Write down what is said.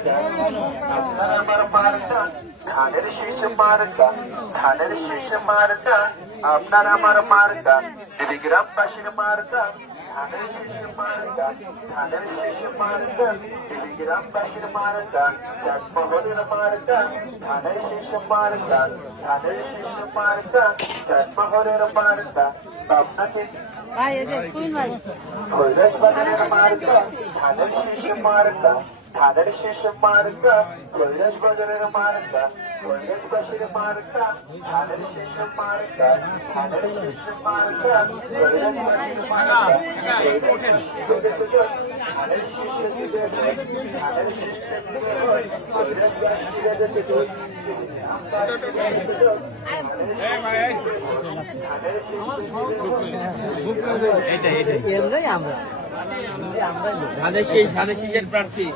আপনার আমার মার্কা ধানের শীষ মার্কা, ধানের শীষ মার্কা আপনার আমার মার্কা, গ্রামবাসীর মার্কা ধানের শীষ মার্কা, ধানের শীষ মার্কা গ্রামবাসীর মার্কা, চাঁদমোহরের মার্কা ধানের শীষ মার্কা, ধানের শীষ মার্কা চাঁদমোহরের মার্কা আপনাকে কৈলাসবাজারের মার্কা ধানের শীষ মার্কা, ধানের শীষ মার্কা কৈলাসবাজারের মার্কা, কৈলাসবাসীর মার্কা ধানের শীষ মার্কা, ধানের শীষ মার্কা কৈলাসবাসীর মার্কা, ধানের শীষ ধানের শীষ এমনি আমরা ধানের শীষের প্রার্থী।